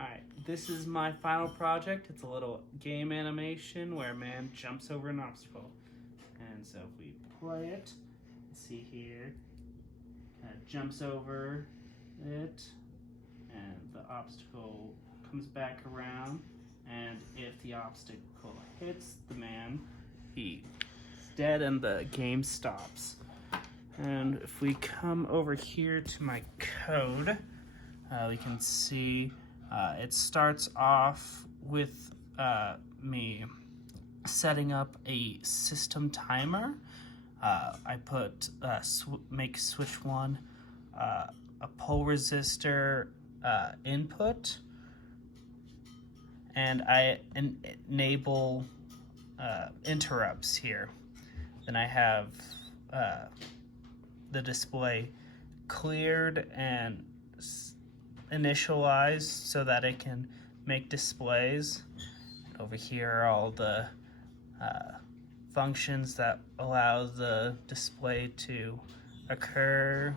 Alright, this is my final project. It's a little game animation where a man jumps over an obstacle. And so if we play it, see here, jumps over it, and the obstacle comes back around, and if the obstacle hits the man, he's dead and the game stops. And if we come over here to my code, we can see it starts off with me setting up a system timer. I put make switch 1 a pole resistor input, and I enable interrupts here. Then I have the display cleared and initialized so that it can make displays. And over here are all the functions that allow the display to occur,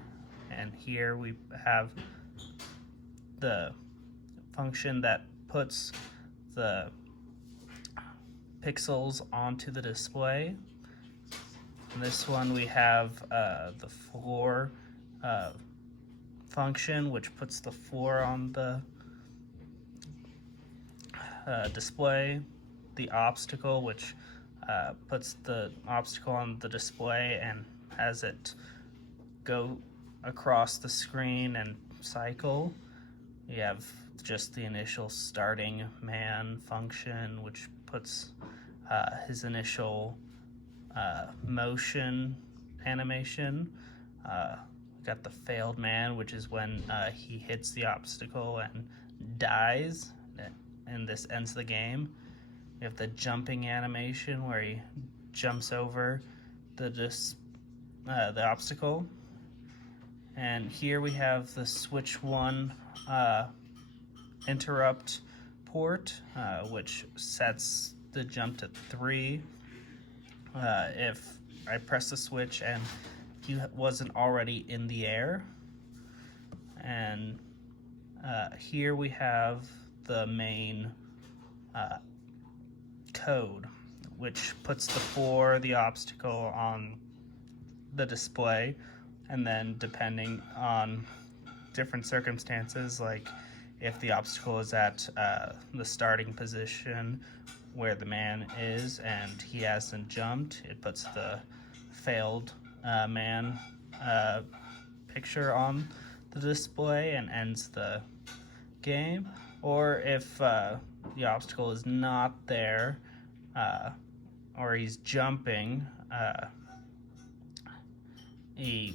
and here we have the function that puts the pixels onto the display. In this one we have the floor function, which puts the floor on the display, the obstacle, which puts the obstacle on the display and has it go across the screen and cycle. You have just the initial starting man function, which puts his initial motion animation. Got the failed man, which is when he hits the obstacle and dies, and this ends the game. We have the jumping animation where he jumps over the obstacle. And here we have the switch 1 interrupt port, which sets the jump to 3. If I press the switch and he wasn't already in the air. And here we have the main code, which puts the obstacle on the display, and then depending on different circumstances, like if the obstacle is at the starting position where the man is and he hasn't jumped, it puts the failed man picture on the display and ends the game. Or if the obstacle is not there, or he's jumping, it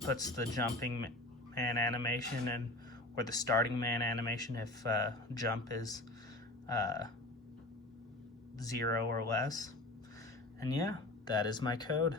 puts the jumping man animation in, or the starting man animation if jump is 0 or less. And yeah, that is my code.